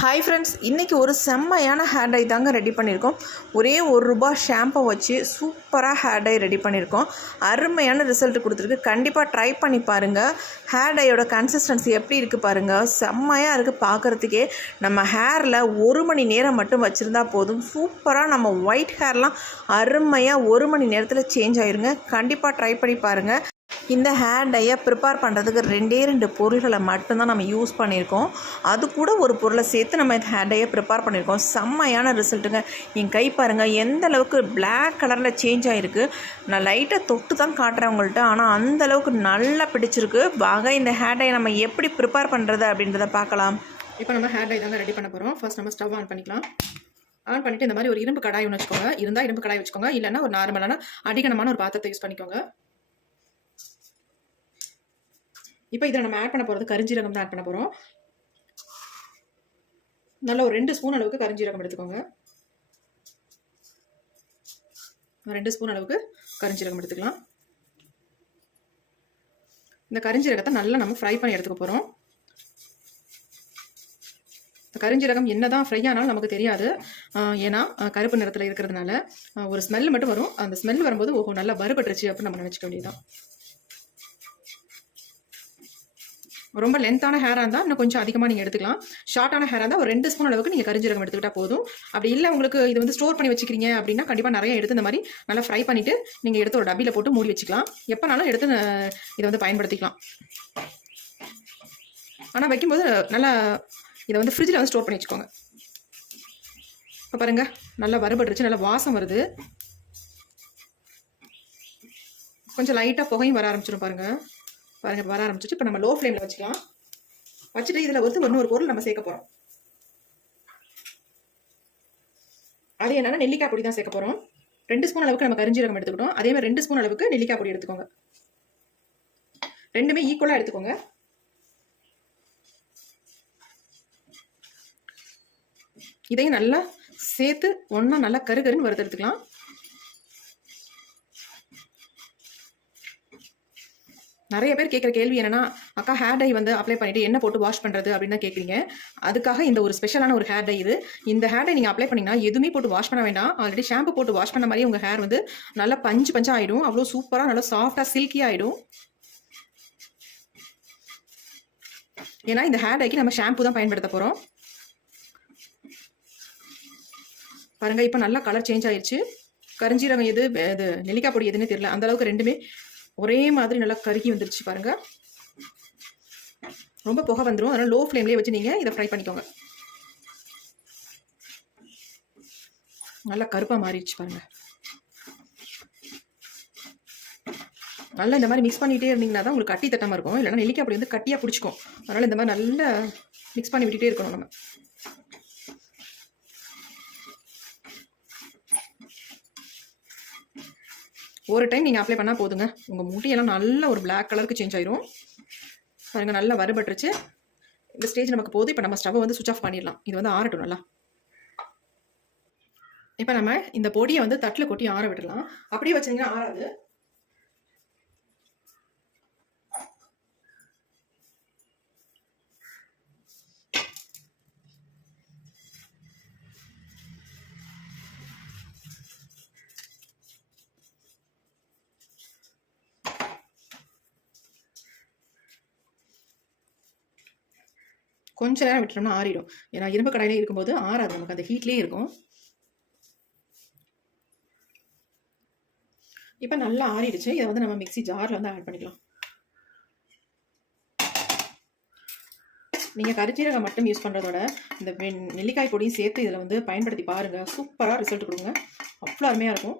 Hi friends, இன்றைக்கி ஒரு செம்மையான ஹேர் டை தாங்க ரெடி பண்ணியிருக்கோம். ஒரே ₹1 ஷாம்பை வச்சு சூப்பராக ஹேர் டை ரெடி பண்ணியிருக்கோம். அருமையான ரிசல்ட் கொடுத்துருக்கு. கண்டிப்பாக ட்ரை பண்ணி பாருங்கள். ஹேர் டையோட கன்சிஸ்டன்சி எப்படி இருக்குது பாருங்கள். செம்மையாக இருக்குது பார்க்குறதுக்கே. நம்ம ஹேரில் 1 மணி நேரம் மட்டும் வச்சுருந்தா போதும். சூப்பராக நம்ம ஒயிட் ஹேர்லாம் அருமையாக 1 மணி நேரத்தில் சேஞ்ச் ஆயிருங்க. கண்டிப்பாக ட்ரை பண்ணி பாருங்கள். இந்த ஹேர் டையை ப்ரிப்பேர் பண்ணுறதுக்கு 2 பொருள்களை மட்டும்தான் நம்ம யூஸ் பண்ணியிருக்கோம். அது கூட ஒரு பொருளை சேர்த்து நம்ம இந்த ஹேர் டையை ப்ரிப்பேர் பண்ணியிருக்கோம். செம்மையான ரிசல்ட்டுங்க. என் கை பாருங்கள் எந்த அளவுக்கு பிளாக் கலரில் சேஞ்ச் ஆகிருக்கு. நான் லைட்டாக தொட்டு தான் காட்டுறேன் உங்கள்கிட்ட, ஆனால் அந்தளவுக்கு நல்லா பிடிச்சிருக்கு. வாங்க இந்த ஹேர் டையை நம்ம எப்படி ப்ரிப்பேர் பண்ணுறது அப்படின்றத பார்க்கலாம். இப்போ நம்ம ஹேர் டை தாங்க ரெடி பண்ண போகிறோம். ஃபர்ஸ்ட் நம்ம ஸ்டவ் ஆன் பண்ணிக்கலாம். ஆன் பண்ணிவிட்டு இந்த மாதிரி ஒரு இரும்பு கடாய் ஒன்று வச்சுக்கோங்க. இருந்தால் இரும்பு கடாய் வச்சுக்கோங்க, இல்லைன்னா ஒரு நார்மலான அடிகனமான ஒரு பாத்திரத்தை யூஸ் பண்ணிக்கோங்க. இப்போ இதில் நம்ம ஆட் பண்ண போகிறது கரிஞ்சீரகம் தான் ஆட் பண்ண போகிறோம். நல்ல ஒரு 2 ஸ்பூன் அளவுக்கு கரிஞ்சீரகம் எடுத்துக்கோங்க. 2 ஸ்பூன் அளவுக்கு கரிஞ்சீரகம் எடுத்துக்கலாம். இந்த கரிஞ்சீரகத்தை நல்லா நம்ம ஃப்ரை பண்ணி எடுத்துக்க போகிறோம். இந்த கரிஞ்சீரகம் என்னதான் ஃப்ரை ஆனாலும் நமக்கு தெரியாது. ஏன்னா கருப்பு நிறத்தில் இருக்கிறதுனால ஒரு ஸ்மெல் மட்டும் வரும். அந்த ஸ்மெல் வரும்போது ஓஹோ நல்லா வறுபட்டுருச்சு அப்படின்னு நம்ம நினச்சிக்க வேண்டியதுதான். ரொம்ப லென்த்தான ஹேராக இருந்தால் இன்னும் கொஞ்சம் அதிகமாக நீங்கள் எடுத்துக்கலாம். ஷார்ட்டான ஹேராக இருந்தால் ஒரு 2 ஸ்பூன் அளவுக்கு நீங்கள் கரிஞ்சீரகம் எடுத்துக்கிட்டால் போதும். அப்படி இல்லை உங்களுக்கு இது வந்து ஸ்டோர் பண்ணி வச்சுக்கிறீங்க அப்படின்னா கண்டிப்பாக நிறைய எடுத்து இந்த மாதிரி நல்லா ஃப்ரை பண்ணிவிட்டு நீங்கள் எடுத்து ஒரு டப்பியில் போட்டு மூடி வச்சுக்கலாம். எப்போனாலும் எடுத்து இதை வந்து பயன்படுத்திக்கலாம். ஆனால் வைக்கும்போது நல்லா இதை வந்து ஃப்ரிட்ஜில் வந்து ஸ்டோர் பண்ணி வச்சுக்கோங்க. இப்போ பாருங்கள் நல்லா வறுபட்டுருச்சு, நல்லா வாசம் வருது. கொஞ்சம் லைட்டாக புகையும் வர ஆரம்பிச்சிடும் பாருங்கள். வர ஆரம்பிச்சிச்சு. இப்போ நம்ம லோ ஃப்ளேமில் வச்சுக்கலாம். வச்சுட்டு இதில் வந்து இன்னொரு பொருள் நம்ம சேர்க்க போகிறோம். அது என்னன்னா நெல்லிக்காய் பொடி தான் சேர்க்க போகிறோம். 2 ஸ்பூன் அளவுக்கு நம்ம கரிஞ்சீரகம் எடுத்துக்கிட்டோம். அதே மாதிரி 2 ஸ்பூன் அளவுக்கு நெல்லிக்காய் பொடி எடுத்துக்கோங்க. ரெண்டுமே ஈக்குவலாக எடுத்துக்கோங்க. இதையும் நல்லா சேர்த்து ஒன்றா நல்லா கருன்னு வறுத்தெடுத்துக்கலாம். நிறைய பேர் கேட்குற கேள்வி என்னன்னா, அக்கா ஹேர் டை வந்து அப்ளை பண்ணிட்டு என்ன போட்டு வாஷ் பண்ணுறது அப்படின்னு தான் கேட்குறீங்க. அதுக்காக இந்த ஒரு ஸ்பெஷலான ஒரு ஹேர் டை இது. இந்த ஹேர் டை நீங்கள் அப்ளை பண்ணிங்கன்னா எதுவுமே போட்டு வாஷ் பண்ண வேண்டாம். ஆல்ரெடி ஷாம்பு போட்டு வாஷ் பண்ண மாதிரி உங்கள் ஹேர் வந்து நல்லா பஞ்சாக ஆகிடும். அவ்வளோ சூப்பராக நல்லா சாஃப்டாக சில்கியாக ஆகிடும். ஏன்னா இந்த ஹேர் டைக்கு நம்ம ஷாம்பு தான் பயன்படுத்த போகிறோம். பாருங்கள் இப்போ நல்லா கலர் சேஞ்ச் ஆயிடுச்சு. கரிஞ்சீரகம் எது இது நெல்லிக்காய் பொடி எதுன்னு தெரியல, அந்த அளவுக்கு ரெண்டுமே ஒரே மாதிரி நல்லா கருகி வந்துருச்சு பாருங்க. ரொம்ப புகை வந்துடும். அதனால லோ ஃப்ளேம்லேயே வச்சு நீங்கள் இதை ஃப்ரை பண்ணிக்கோங்க. நல்லா கருப்பாக மாறிடுச்சு பாருங்க. நல்லா இந்த மாதிரி மிக்ஸ் பண்ணிகிட்டே இருந்தீங்கன்னா தான் உங்களுக்கு கட்டி தட்டாமல் இருக்கும். இல்லைன்னா நெல்லிக்காய் பொடி வந்து கட்டியாக பிடிச்சிக்கும். அதனால் இந்த மாதிரி நல்லா மிக்ஸ் பண்ணி விட்டுட்டே இருக்கணும் நம்ம. ஒரு டைம் நீங்கள் அப்ளை பண்ணால் போதுங்க. உங்கள் முடியெல்லாம் நல்ல ஒரு பிளாக் கலருக்கு சேஞ்ச் ஆயிரும். பாருங்கள் நல்லா வறுபட்டுருச்சு. இந்த ஸ்டேஜ் நமக்கு போதும். இப்போ நம்ம ஸ்டவ்வை வந்து சுவிச் ஆஃப் பண்ணிடலாம். இது வந்து ஆறட்டும் நல்லா. இப்போ நம்ம இந்த பொடியை வந்து தட்டில் கொட்டி ஆற விடலாம். அப்படியே வச்சிங்கன்னா ஆறாது. கொஞ்ச நேரம் விட்டுட்டோம்னா ஆறிடும். ஏன்னா இரும்பு கடாயிலே இருக்கும்போது ஆறாது, நமக்கு அந்த ஹீட்லேயே இருக்கும். இப்போ நல்லா ஆறிடுச்சு. இதை வந்து நம்ம மிக்ஸி ஜாரில் வந்து ஆட் பண்ணிக்கலாம். நீங்கள் கரிஞ்சீரகம் மட்டும் யூஸ் பண்ணுறதோட இந்த நெல்லிக்காய் பொடியும் சேர்த்து இதில் வந்து பயன்படுத்தி பாருங்கள். சூப்பராக ரிசல்ட் கொடுங்க. அவ்வளோ அருமையாக இருக்கும்.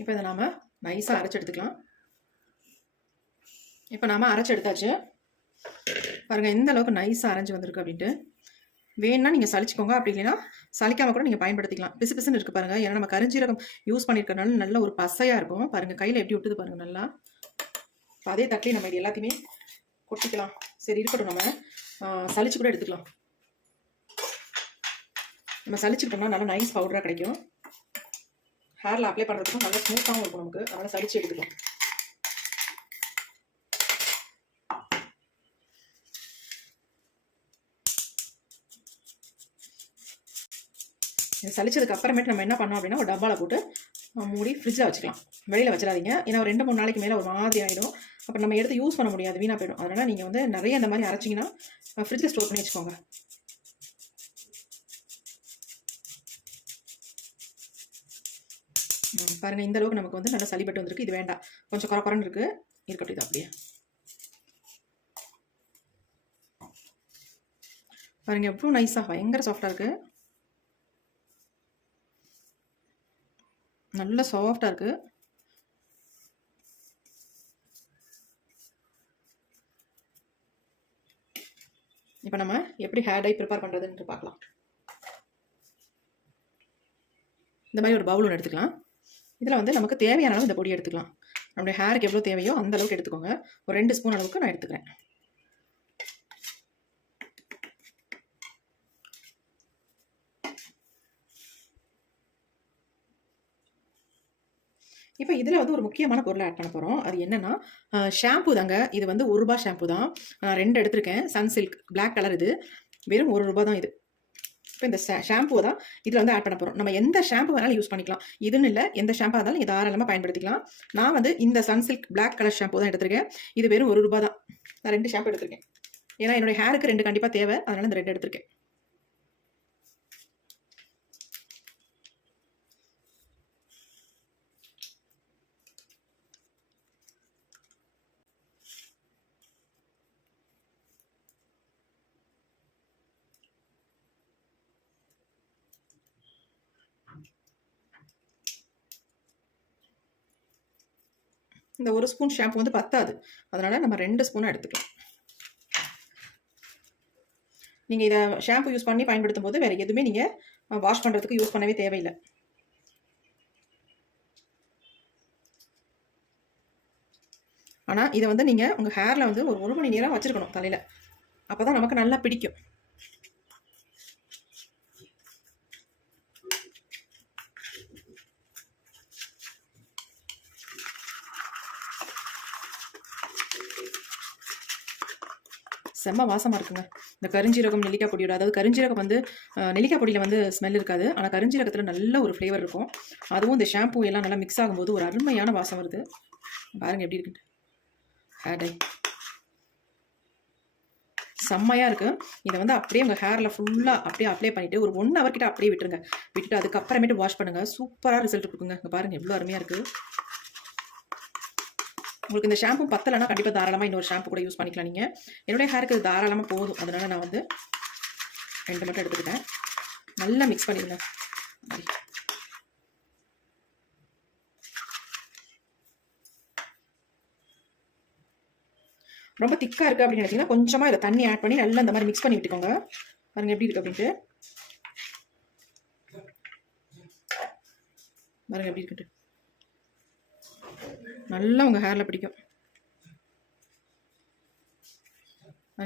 இப்போ இதை நாம் நைஸாக அரைச்சி எடுத்துக்கலாம். இப்போ நாம் அரைச்சி எடுத்தாச்சு பாருங்கள் எந்த அளவுக்கு நைஸாக அரைஞ்சி வந்திருக்கு அப்படின்ட்டு. வேணுன்னா நீங்கள் சளிச்சிக்கோங்க, அப்படி இல்லைன்னா சளிக்காமல் கூட நீங்கள் பயன்படுத்திக்கலாம். பிசு பிசுன்னு இருக்குது பாருங்கள். ஏன்னா நம்ம கரிஞ்சீரகம் யூஸ் பண்ணியிருக்கனால நல்ல ஒரு பசையாக இருக்கும் பாருங்கள். கையில் எப்படி விட்டுது பாருங்கள் நல்லா. இப்போ அதே தட்டிலே நம்ம இது எல்லாத்தையுமே கொட்டிக்கலாம். சரி இருக்கட்டும், நம்ம சளிச்சு கூட எடுத்துக்கலாம். நம்ம சளிச்சுக்கிட்டோம்னா நல்லா நைஸ் பவுடராக கிடைக்கும். ஹேரில் அப்ளை பண்ணுறதுக்கும் நல்லா ஸ்மூத்தாகவும் இருக்கும் நமக்கு. அதனால் சளிச்சு எடுத்துக்கலாம். இது சலிச்சதுக்கு அப்புறமேட்டு நம்ம என்ன பண்ணோம் அப்படின்னா ஒரு டப்பாவில் போட்டு மூடி ஃப்ரிட்ஜில் வச்சுக்கலாம். வெளியில் வச்சிடாதீங்க. ஏன்னா ஒரு 2-3 நாளைக்கு மேலே ஒரு மாதிரி ஆகிடும். அப்புறம் நம்ம எடுத்து யூஸ் பண்ண முடியாது, வீணாக போயிடும். அதனால் நீங்கள் வந்து நிறைய இந்த மாதிரி அரைச்சிங்கன்னா ஃப்ரிட்ஜில் ஸ்டோர் பண்ணி வச்சுக்கோங்க. பாருங்கள், இந்த அளவுக்கு நமக்கு வந்து நல்லா சளிப்பட்டு வந்திருக்கு. இது வேண்டாம், கொஞ்சம் குறன்னு இருக்குது, இருக்கட்டும். இது அப்படியே பாருங்கள் எவ்வளோ நைஸாக, பயங்கர சாஃப்டாக இருக்குது. நல்ல சாஃப்டாக இருக்குது. இப்போ நம்ம எப்படி ஹேர் டை ப்ரிப்பேர் பண்ணுறதுன்னு பார்க்கலாம். இந்த மாதிரி ஒரு பவுல் ஒன்று எடுத்துக்கலாம். இதில் வந்து நமக்கு தேவையான அளவு இந்த பொடி எடுத்துக்கலாம். நம்மளுடைய ஹேருக்கு எவ்வளோ தேவையோ அந்த அளவுக்கு எடுத்துக்கோங்க. ஒரு 2 ஸ்பூன் அளவுக்கு நான் எடுத்துக்கிறேன். இப்போ இதில் வந்து ஒரு முக்கியமான பொருளை ஆட் பண்ண போகிறோம். அது என்னென்னா ஷாம்பு தாங்க. இது வந்து ₹1 ஷாம்பு தான். நான் 2 எடுத்திருக்கேன். Sunsilk black colour. இது வெறும் ₹1 தான். இது இப்போ இந்த ஷாம்புவை தான் இதில் வந்து ஆட் பண்ண போகிறோம். நம்ம எந்த ஷாம்பு வேணாலும் யூஸ் பண்ணிக்கலாம். இதுன்னு இல்லை, எந்த ஷாம்பாக இருந்தாலும் நீங்கள் தாராளமாக பயன்படுத்திக்கலாம். நான் வந்து இந்த சன்சில்க் பிளாக் கலர் ஷாம்பு தான் எடுத்திருக்கேன். இது வெறும் ₹1 தான். நான் 2 ஷாம்பு எடுத்திருக்கேன். ஏன்னா என்னுடைய ஹேருக்கு 2 கண்டிப்பாக தேவை, அதனால் இந்த 2 எடுத்திருக்கேன். இந்த 1 ஸ்பூன் ஷாம்பு வந்து பத்தாது, அதனால் நம்ம 2 ஸ்பூனாக எடுத்துக்கலாம். நீங்கள் இதை ஷாம்பு யூஸ் பண்ணி பயன்படுத்தும் போது வேறு எதுவுமே நீங்கள் வாஷ் பண்ணுறதுக்கு யூஸ் பண்ணவே தேவையில்லை. ஆனால் இதை வந்து நீங்கள் உங்கள் ஹேரில் வந்து ஒரு 1 மணி நேரம் வச்சுருக்கணும் தலையில். அப்போ தான் நமக்கு நல்லா பிடிக்கும். செம்ம வாசமாக இருக்குங்க இந்த கருஞ்சீரகம் நெல்லிக்காய் பொடியோட. அதாவது கருஞ்சீரகம் வந்து நெல்லிக்காய் பொடியில் வந்து ஸ்மெல் இருக்காது, ஆனால் கருஞ்சீரகத்தில் நல்ல ஒரு ஃப்ளேவர் இருக்கும். அதுவும் இந்த ஷாம்பூ எல்லாம் நல்லா மிக்ஸ் ஆகும்போது ஒரு அருமையான வாசம் வருது. பாருங்கள் எப்படி இருக்குன்ட்டு. ஹேர் டை செம்மையாக இருக்குது. இதை வந்து அப்படியே உங்கள் ஹேரில் ஃபுல்லாக அப்படியே அப்ளை பண்ணிவிட்டு ஒரு 1 ஹவர் கிட்ட அப்படியே விட்டுருங்க. விட்டுட்டு அதுக்கப்புறமேட்டு வாஷ் பண்ணுங்கள். சூப்பராக ரிசல்ட் கொடுக்குங்க. இங்கே பாருங்கள் எவ்வளோ அருமையாக இருக்குது. உங்களுக்கு இந்த ஷாம்பு பத்தலைன்னா கண்டிப்பாக தாராளமாக இன்னொரு ஷாம்பு கூட யூஸ் பண்ணிக்கலாம். நீங்கள் என்னுடைய ஹேருக்கு இது தாராளமாக போதும், அதனால் நான் வந்து 2 மட்டும் எடுத்துக்கிட்டேன். நல்லா மிக்ஸ் பண்ணிடுங்க. ரொம்ப திக்காக இருக்குது அப்படின்னு நினச்சிங்கன்னா கொஞ்சமாக இதை தண்ணி ஆட் பண்ணி நல்லா இந்த மாதிரி மிக்ஸ் பண்ணி விட்டுக்கோங்க. பாருங்கள் எப்படி இருக்குது அப்படின்ட்டு. பாருங்கள் எப்படி இருக்குன்ட்டு. நல்லா உங்கள் ஹேரில் பிடிக்கும்.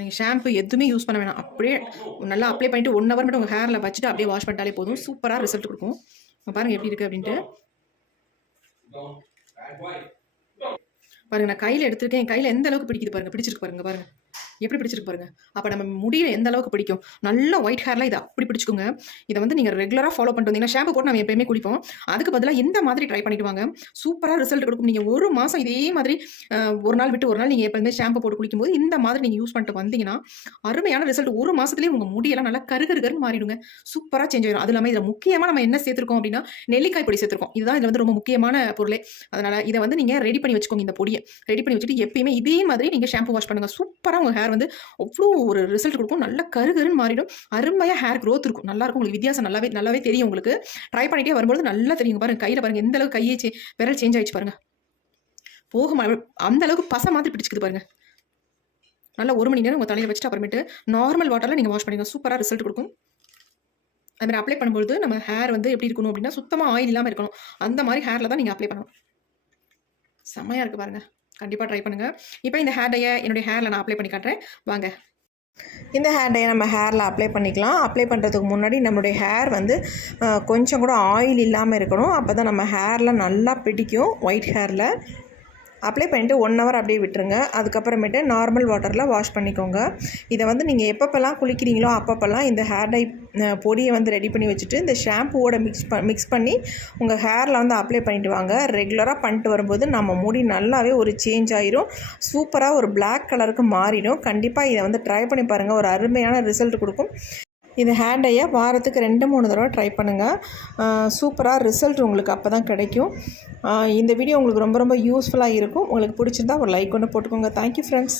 நீங்கள் ஷாம்பு எதுவுமே யூஸ் பண்ண வேணாம். அப்படியே நல்லா அப்ளை பண்ணிவிட்டு 1 ஹவர் மட்டும் உங்கள் ஹேரில் வச்சுட்டு அப்படியே வாஷ் பண்ணிட்டாலே போதும். சூப்பராக ரிசல்ட் கொடுக்கும். பாருங்கள் எப்படி இருக்குது அப்படின்ட்டு. பாருங்கள் நான் கையில் எடுத்துருக்கேன். என் கையில் எந்த அளவுக்கு பிடிக்குது பாருங்கள். பிடிச்சிருக்கு பாருங்கள். பாருங்கள் எப்படி பிடிச்சிருக்கு பாருங்கள். அப்போ நம்ம முடியல எந்த அளவுக்கு பிடிக்கும். நல்ல ஒயிட் ஹேரில் இதை அப்படி பிடிச்சிக்கோங்க. இதை வந்து நீங்கள் ரெகுலராக ஃபாலோ பண்ணிட்டு வந்தீங்கன்னா ஷாம்பு போட்டு நம்ம எப்பயுமே குளிப்போம். அதுக்கு பதிலாக இந்த மாதிரி ட்ரை பண்ணிட்டு வாங்க. சூப்பராக ரிசல்ட் கொடுக்கும். நீங்கள் 1 மாதம் இதே மாதிரி ஒரு நாள் விட்டு ஒரு நாள் நீங்கள் எப்போதுமே ஷாம்பு போட்டு குளிக்கும்போது இந்த மாதிரி நீங்கள் யூஸ் பண்ணிட்டு வந்தீங்கன்னா அருமையான ரிசல்ட். 1 மாதத்துலேயே உங்கள் முடியெல்லாம் நல்லா கருகருன்னு மாறிடுங்க. சூப்பராக சேஞ்ச் ஆயிடும். அது இல்லாமல் இதில் முக்கியமாக நம்ம என்ன சேர்த்துருக்கோம் அப்படின்னா நெல்லிக்காய் பொடி சேர்த்துருக்கோம். இதுதான் இதில் வந்து ரொம்ப முக்கியமான பொருளே. அதனால் இதை வந்து நீங்கள் ரெடி பண்ணி வச்சுக்கோங்க. இந்த பொடியை ரெடி பண்ணி வச்சுட்டு எப்பயுமே இதே மாதிரி நீங்கள் ஷாம்பு வாஷ் பண்ணுங்கள். சூப்பராக உங்கள் ஹேர் வந்து அவ்வளோ ஒரு ரிசல்ட் கொடுக்கும். நல்லா கருகருன்னு மாறிடும். அருமையாக ஹேர் க்ரோத் இருக்கும். நல்லா இருக்கும். உங்களுக்கு வித்தியாசம் நல்லாவே தெரியும். உங்களுக்கு ட்ரை பண்ணிட்டே வரும்போது நல்லா தெரியும். பாருங்க கையில் பாருங்க எந்த அளவுக்கு கையே விரல் சேஞ்ச் ஆயிடுச்சு பாருங்க. போகும் அந்த அளவுக்கு பசை மாதிரி பிடிச்சிக்குது பாருங்க. நல்லா 1 மணி நேரம் உங்கள் தலையில் வச்சுட்டு அப்புறமேட்டு நார்மல் வாட்டரில் நீங்கள் வாஷ் பண்ணிங்க. சூப்பராக ரிசல்ட் கொடுக்கும். அது மாதிரி அப்ளை பண்ணும்போது நம்ம ஹேர் வந்து எப்படி இருக்கணும் அப்படின்னா சுத்தமாக ஆயில் இல்லாமல் இருக்கணும். அந்த மாதிரி ஹேரில் தான் நீங்கள் அப்ளை பண்ணணும். செம்மையாக இருக்குது பாருங்கள். கண்டிப்பாக ட்ரை பண்ணுங்கள். இப்போ இந்த ஹேர் டையை என்னுடைய ஹேரில் நான் அப்ளை பண்ணி காட்டுறேன் வாங்க. இந்த ஹேர் டையை நம்ம ஹேரில் அப்ளை பண்ணிக்கலாம். அப்ளை பண்ணுறதுக்கு முன்னாடி நம்மளுடைய ஹேர் வந்து கொஞ்சம் கூட ஆயில் இல்லாமல் இருக்கணும். அப்போ தான் நம்ம ஹேரில் நல்லா பிடிக்கும். ஒயிட் ஹேரில் அப்ளை பண்ணிவிட்டு 1 ஹவர் அப்படியே விட்டுருங்க. அதுக்கப்புறமேட்டு நார்மல் வாட்டரில் வாஷ் பண்ணிக்கோங்க. இதை வந்து நீங்கள் எப்பப்பெல்லாம் குளிக்கிறீங்களோ அப்பப்பெல்லாம் இந்த ஹேர் டை பொடியை வந்து ரெடி பண்ணி வச்சுட்டு இந்த ஷாம்புவோட மிக்ஸ் பண்ணி உங்கள் ஹேரில் வந்து அப்ளை பண்ணிவிட்டு வாங்க. ரெகுலராக பண்ணிட்டு வரும்போது நம்ம முடி நல்லாவே ஒரு சேஞ்ச் ஆயிரும். சூப்பராக ஒரு பிளாக் கலருக்கு மாறிடும். கண்டிப்பாக இதை வந்து ட்ரை பண்ணி பாருங்கள். ஒரு அருமையான ரிசல்ட் கொடுக்கும். இந்த ஹேர் டையை வாரத்துக்கு 2-3 தடவை ட்ரை பண்ணுங்கள். சூப்பராக ரிசல்ட் உங்களுக்கு அப்போ தான் கிடைக்கும். இந்த வீடியோ உங்களுக்கு ரொம்ப ரொம்ப யூஸ்ஃபுல்லாக இருக்கும். உங்களுக்கு பிடிச்சிருந்தா ஒரு லைக் ஒன்று போட்டுக்கோங்க. Thank you friends.